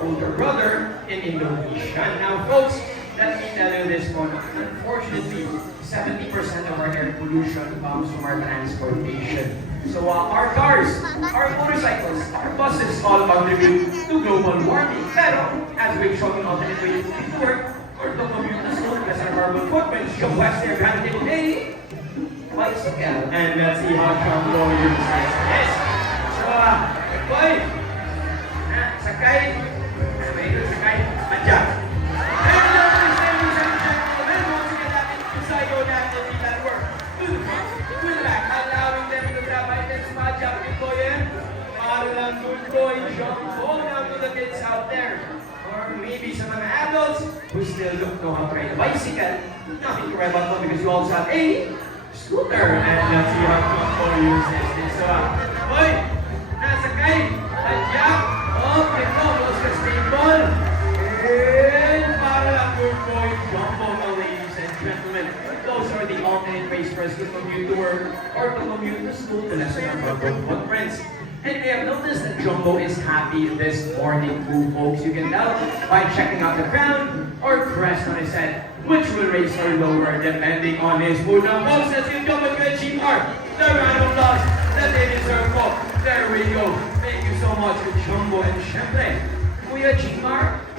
older brother in Indonesia. Now, folks, let me tell you this one. Unfortunately, 70% of our air pollution comes from our transportation. So our cars, our motorcycles, our buses all contribute to global warming. Pero, as we've shown in alternate ways to work or to commute to school, as our carbon footprint, yung West Air Granted today, bicycle. And let's see how Jumbo uses this. So, boy, sakay, sakay, adjust. And ladies and gentlemen, once again, natin isayaw natin that work. To the back, allowing them to grab items, madjak, good boy, para lang good boy, Jumbo, now to the kids out there. Or maybe some of the adults who still know how to ride a bicycle. Nothing to worry about them because you also have a scooter. And let's see how Jumbo uses this. So, boy, nasakay, adjak, okay, no, let's get stable. And para lang good boy, Jumbo, now, ladies and gentlemen. Those are the alternate ways for us to commute to work or to commute to school to lessen our carbon footprints. And I have noticed that Jumbo is happy this morning too, folks. You can tell by checking out the crown or crest on his head, which will raise or lower depending on his mood. Now, folks, let's give Jumbo to G-Mark. The round of applause that they deserve for. There we go. Thank you so much, Jumbo and Shemple. Kuya G-Mark.